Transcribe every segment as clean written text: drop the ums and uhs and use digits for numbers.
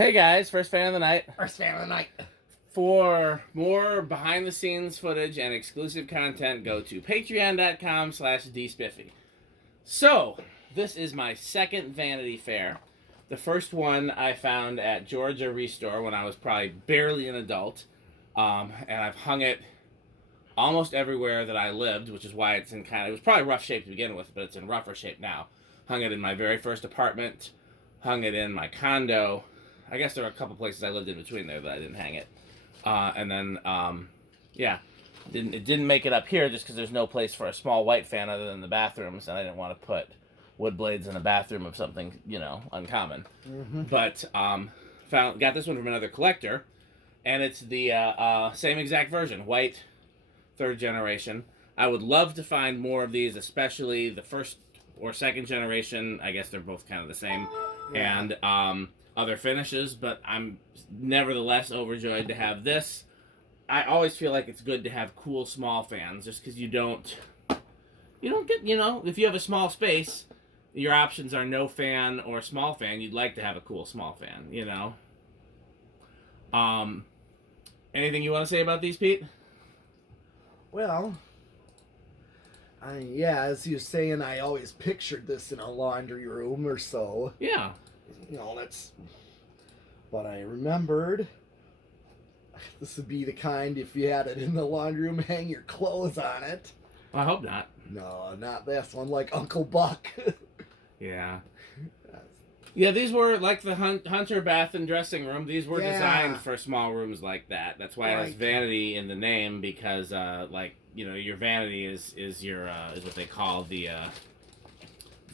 Hey guys, first fan of the night. First fan of the night. For more behind-the-scenes footage and exclusive content, go to patreon.com/dspiffy. So, this is my second Vanity Fair. The first one I found at Georgia Restore when I was probably barely an adult. And I've hung it almost everywhere that I lived, which is why it's in it was probably rough shape to begin with, but it's in rougher shape now. Hung it in my very first apartment, hung it in my condo. I guess there were a couple places I lived in between there that I didn't hang it. And then, it didn't make it up here just because there's no place for a small white fan other than the bathrooms, and I didn't want to put wood blades in a bathroom of something, uncommon. Mm-hmm. But got this one from another collector, and it's the same exact version, white, third generation. I would love to find more of these, especially the first or second generation. I guess they're both kind of the same. Yeah. And other finishes, but I'm nevertheless overjoyed to have this. I always feel like it's good to have cool small fans, just because you don't get, if you have a small space, your options are no fan or small fan. You'd like to have a cool small fan, Anything you want to say about these, Pete? Well, as you're saying, I always pictured this in a laundry room or so. Yeah. But I remembered this would be the kind, if you had it in the laundry room, hang your clothes on it. Well, I hope not. No, not this one, like Uncle Buck. Yeah. Yeah, these were like the Hunter bath and dressing room. These were designed for small rooms like that. That's why it has Vanity in the name, because your vanity is your is what they call the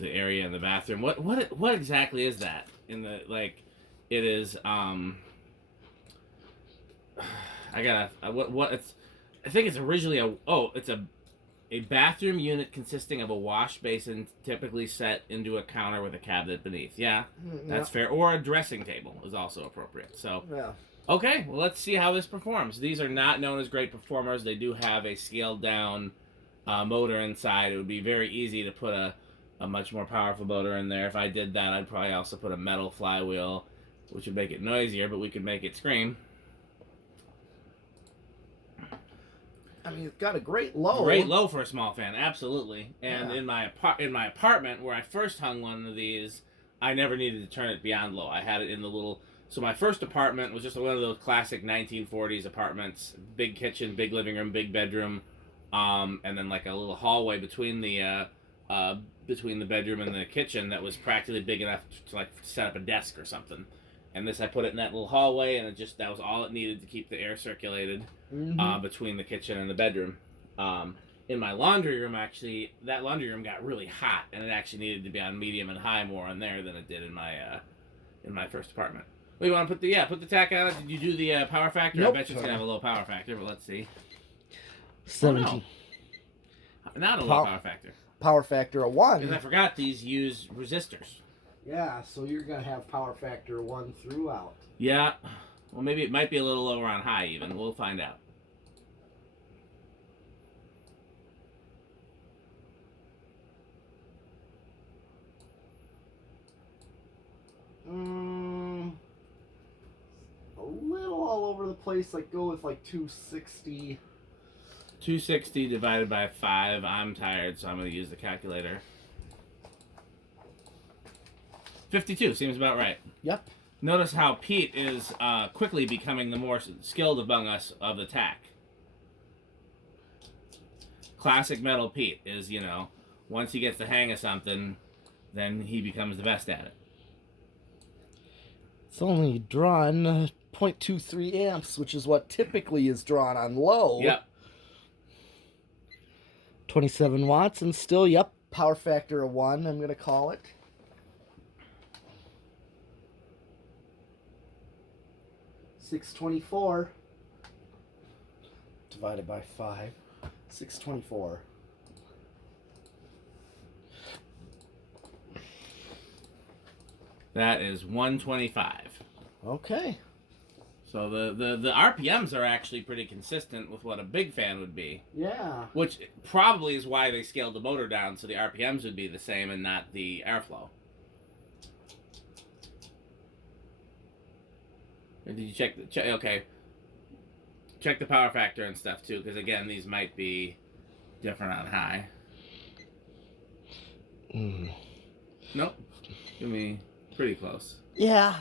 area in the bathroom. What exactly is that in the It is I think it's originally it's a bathroom unit consisting of a wash basin, typically set into a counter with a cabinet beneath. Yeah, that's fair. Or a dressing table is also appropriate. So, okay, well, let's see how this performs. These are not known as great performers. They do have a scaled down motor inside. It would be very easy to put a much more powerful motor in there. If I did that, I'd probably also put a metal flywheel, which would make it noisier, but we could make it scream. I mean, it's got a great low. Great low for a small fan, absolutely. And in my apartment, where I first hung one of these, I never needed to turn it beyond low. I had it in the little... So my first apartment was just one of those classic 1940s apartments. Big kitchen, big living room, big bedroom, and then like a little hallway between the bedroom and the kitchen that was practically big enough to set up a desk or something. And this, I put it in that little hallway, and that was all it needed to keep the air circulated between the kitchen and the bedroom. In my laundry room, actually, that laundry room got really hot, and it actually needed to be on medium and high more in there than it did in my first apartment. Well, you want to put the tack on it? Did you do the power factor? Nope. I bet you it's gonna have a low power factor, but let's see. 17. Oh, no. Not a low power factor. Power factor of 1. Because I forgot these use resistors. Yeah, so you're going to have power factor 1 throughout. Yeah. Well, maybe it might be a little lower on high even. We'll find out. A little all over the place. Go with 260. 260 divided by 5. I'm tired, so I'm going to use the calculator. 52 seems about right. Yep. Notice how Pete is quickly becoming the more skilled among us of the tack. Classic metal Pete is, once he gets the hang of something, then he becomes the best at it. It's only drawn 0.23 amps, which is what typically is drawn on low. Yep. 27 watts, and still, power factor of 1, I'm going to call it. 624 divided by 5. 624. That is 125. Okay. So the RPMs are actually pretty consistent with what a big fan would be. Yeah. Which probably is why they scaled the motor down, so the RPMs would be the same and not the airflow. Did you check the okay? Check the power factor and stuff too, because again, these might be different on high. Nope. Gonna be pretty close. Yeah,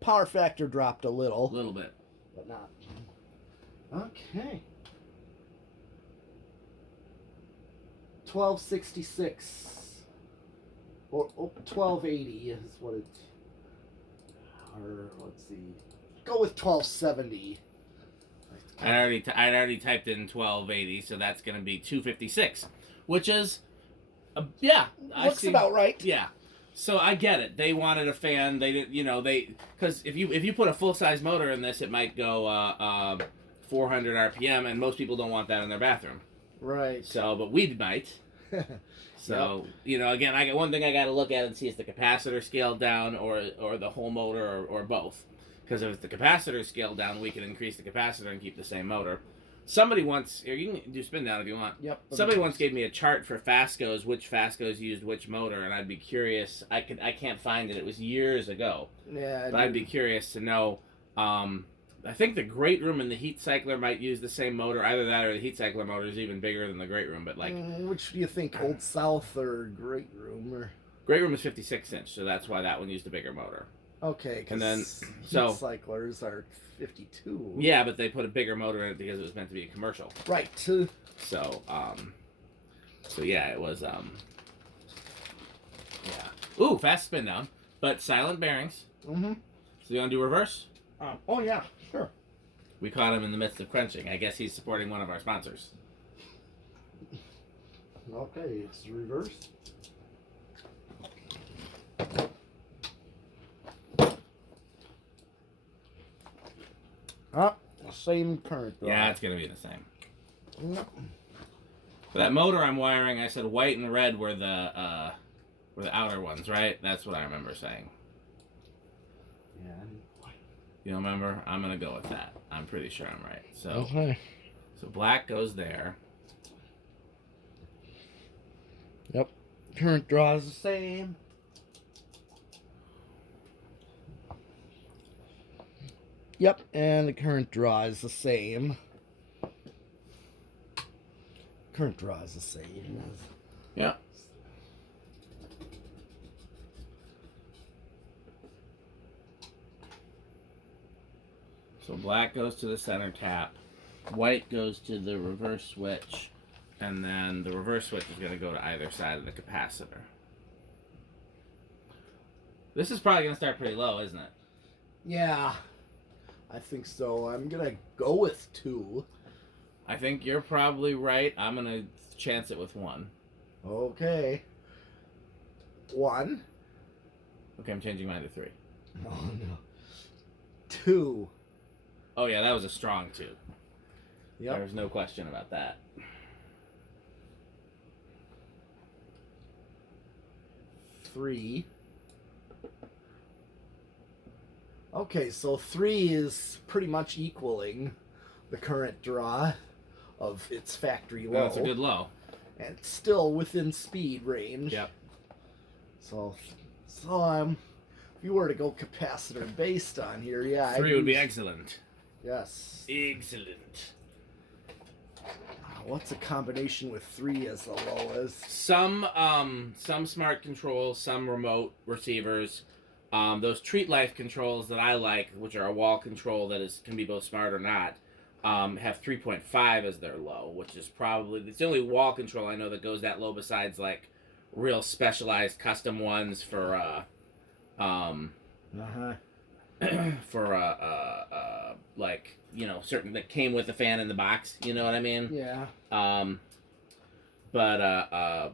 power factor dropped a A little. little bit. But not. Okay. 1266. Or 1280 is what it. Or let's see. Go with 1270. I already typed in 1280, so that's gonna be 256, which is, yeah, Looks about right. Yeah. So I get it. They wanted a fan. They didn't, because if you put a full size motor in this, it might go 400 RPM, and most people don't want that in their bathroom. Right. So, but we might. So again, I got one thing I got to look at and see is the capacitor scaled down or the whole motor or both. Because if the capacitor is scaled down, we can increase the capacitor and keep the same motor. Somebody once, or you can do spin down if you want. Yep. Somebody once gave me a chart for Fascos, which Fascos used which motor, and I'd be curious. I can't find it. It was years ago. Yeah. But I'd be curious to know. I think the great room and the heat cycler might use the same motor. Either that or the heat cycler motor is even bigger than the great room. But which do you think, Old South or Great Room or? Great room is 56 inch, so that's why that one used a bigger motor. Okay, and then heat cyclers are 52. Yeah, but they put a bigger motor in it because it was meant to be a commercial. Right. So yeah, it was yeah. Ooh, fast spin down, but silent bearings. Mm-hmm. So you want to do reverse? Oh yeah, sure. We caught him in the midst of crunching. I guess he's supporting one of our sponsors. Okay, it's reverse. Same current. Yeah, it's gonna be the same. No. For that motor I'm wiring, I said white and red were the outer ones, right? That's what I remember saying. Yeah. You don't remember? I'm gonna go with that. I'm pretty sure I'm right. So, okay. So black goes there. Yep. Current draw is the same. Yep, and the current draw is the same. Current draw is the same. Yeah. So black goes to the center tap, white goes to the reverse switch, and then the reverse switch is going to go to either side of the capacitor. This is probably going to start pretty low, isn't it? Yeah, I think so. I'm going to go with 2. I think you're probably right. I'm going to chance it with 1. Okay. 1. Okay, I'm changing mine to 3. Oh, no. 2. Oh, yeah, that was a strong 2. Yep. There's no question about that. 3. Okay, so 3 is pretty much equaling the current draw of its factory low. That's a good low. And it's still within speed range. Yep. So if you were to go capacitor based on here, yeah. 3 would be excellent. Yes. Excellent. What's a combination with 3 as the lowest? Some smart controls, some remote receivers. Those Treat Life controls that I like, which are a wall control that can be both smart or not, have 3.5 as their low, which is probably it's the only wall control I know that goes that low besides like real specialized custom ones for like certain that came with the fan in the box. You know what I mean? Yeah. But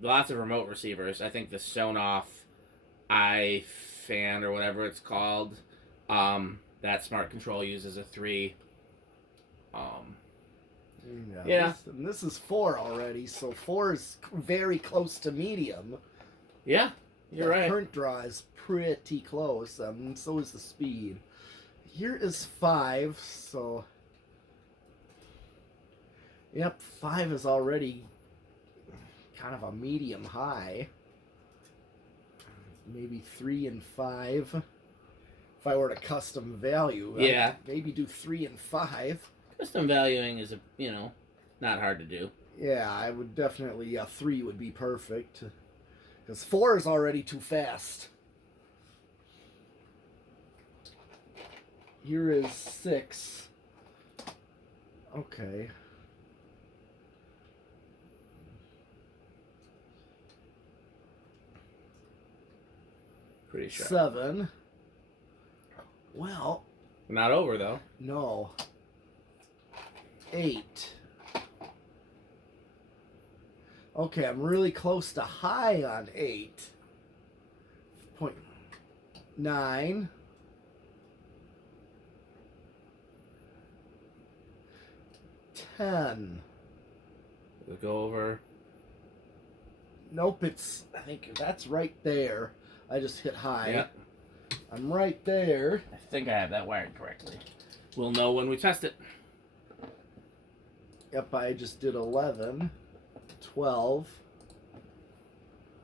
lots of remote receivers. I think the Sonoff iFan or whatever it's called, that smart control uses a 3. Yeah. This is 4 already, so 4 is very close to medium. Yeah, you're right. Current draw is pretty close, and so is the speed. Here is 5, so... Yep, 5 is already kind of a medium high. Maybe 3 and 5. If I were to custom value, Yeah. I'd maybe do 3 and 5. Custom valuing is not hard to do. Yeah, I would definitely 3 would be perfect. Because 4 is already too fast. Here is 6. Okay. Pretty sure. 7. Well, Not over though. no. 8. Okay, I'm really close to high on 8. 9. 10. Does it go over? Nope, I think that's right there. I just hit high. Yeah. I'm right there. I think I have that wired correctly. We'll know when we test it. Yep, I just did 11. 12.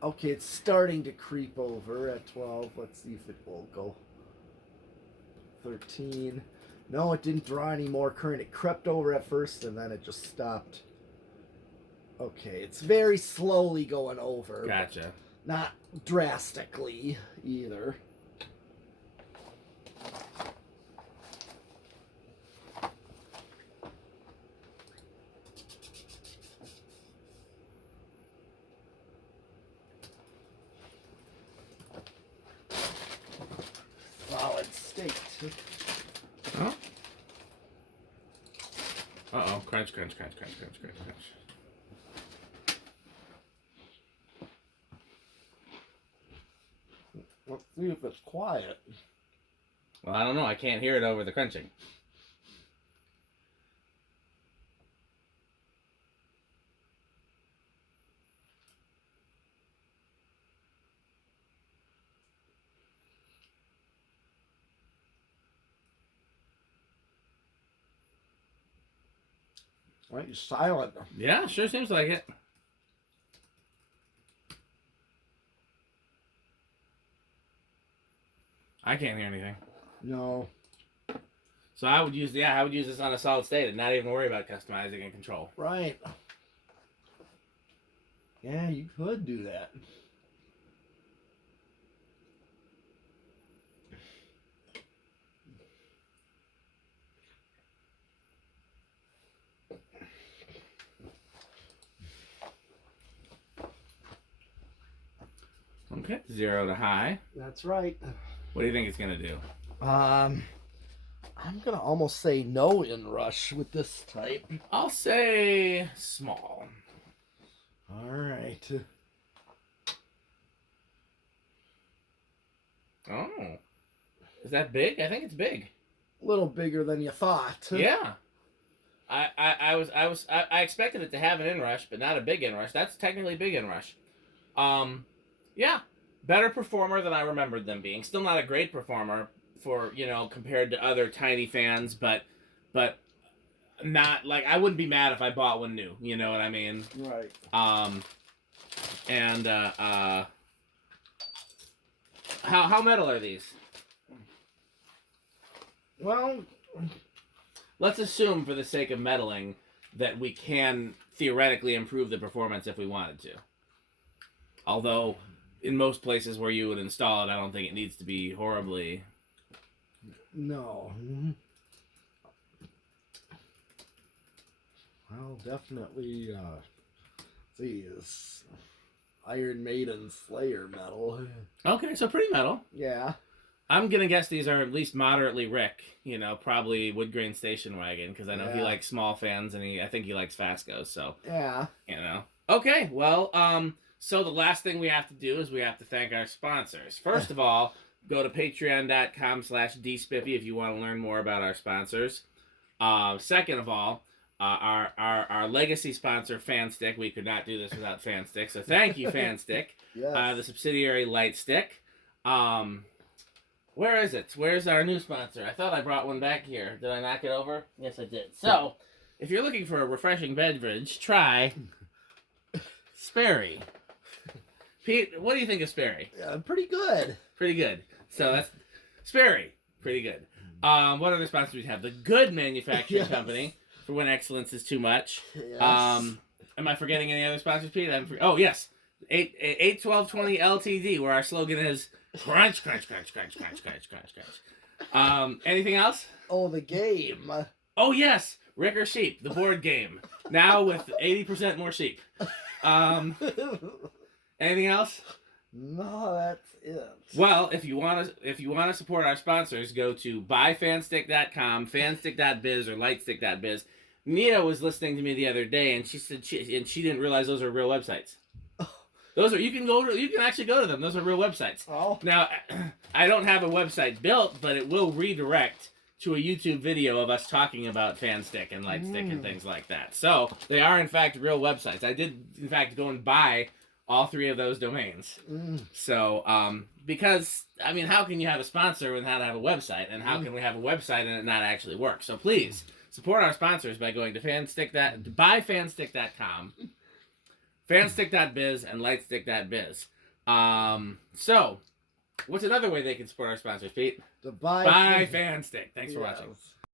Okay, it's starting to creep over at 12. Let's see if it will go. 13. No, it didn't draw any more current. It crept over at first and then it just stopped. Okay, it's very slowly going over. Gotcha. Not drastically either. Solid state. Huh? Uh-oh. Crunch, crunch, crunch, crunch, crunch, crunch, crunch. Let's see if it's quiet. Well, I don't know. I can't hear it over the crunching. Right, you're silent. Yeah, sure seems like it. I can't hear anything. No. So I would use this on a solid state and not even worry about customizing and control. Right. Yeah, you could do that. Okay, 0 to high. That's right. What do you think it's gonna do? I'm gonna almost say no in rush with this type. I'll say small. All right. Oh, is that big? I think it's big. A little bigger than you thought. Yeah. I expected it to have an inrush, but not a big inrush. That's technically a big inrush. Yeah, better performer than I remembered them being. Still not a great performer for compared to other tiny fans, but not like I wouldn't be mad if I bought one new. You know what I mean? Right. And how metal are these? Well, let's assume for the sake of meddling that we can theoretically improve the performance if we wanted to. Although, in most places where you would install it, I don't think it needs to be horribly. No. Well, definitely, see, is Iron Maiden Slayer metal. Okay, so pretty metal. Yeah. I'm gonna guess these are at least moderately Rick. Probably wood grain station wagon because I know he likes small fans and I think he likes Fasco. So yeah. Okay, well, so the last thing we have to do is we have to thank our sponsors. First of all, go to patreon.com/dspiffy if you want to learn more about our sponsors. Second of all, our legacy sponsor, Fanstick. We could not do this without Fanstick, so thank you, Fanstick. Yes. The subsidiary Lightstick. Where is it? Where's our new sponsor? I thought I brought one back here. Did I knock it over? Yes, I did. So, if you're looking for a refreshing beverage, try Sperry. Pete, what do you think of Sperry? Pretty good. Pretty good. So that's Sperry. Pretty good. What other sponsors do we have? The Good Manufacturing Yes. Company, for when excellence is too much. Yes. Am I forgetting any other sponsors, Pete? Oh, yes. 81220 LTD, where our slogan is crunch, crunch, crunch, crunch, crunch, crunch, crunch, crunch. Anything else? Oh, the game. Oh, yes. Rick or Sheep, the board game. Now with 80% more sheep. Anything else? No, that's it. Well, if you want to support our sponsors, go to buyfanstick.com, fanstick.biz, or lightstick.biz. Nia was listening to me the other day, and she said she didn't realize those are real websites. Those are you can actually go to them. Those are real websites. Oh. Now, I don't have a website built, but it will redirect to a YouTube video of us talking about Fanstick and Lightstick and things like that. So they are in fact real websites. I did in fact go and buy all 3 of those domains. So, because, I mean, how can you have a sponsor without have a website? And how can we have a website and it not actually work? So please, support our sponsors by going to buyfanstick.com, fanstick.biz, and lightstick.biz. So, what's another way they can support our sponsors, Pete? Buy Fanstick. Thanks for watching.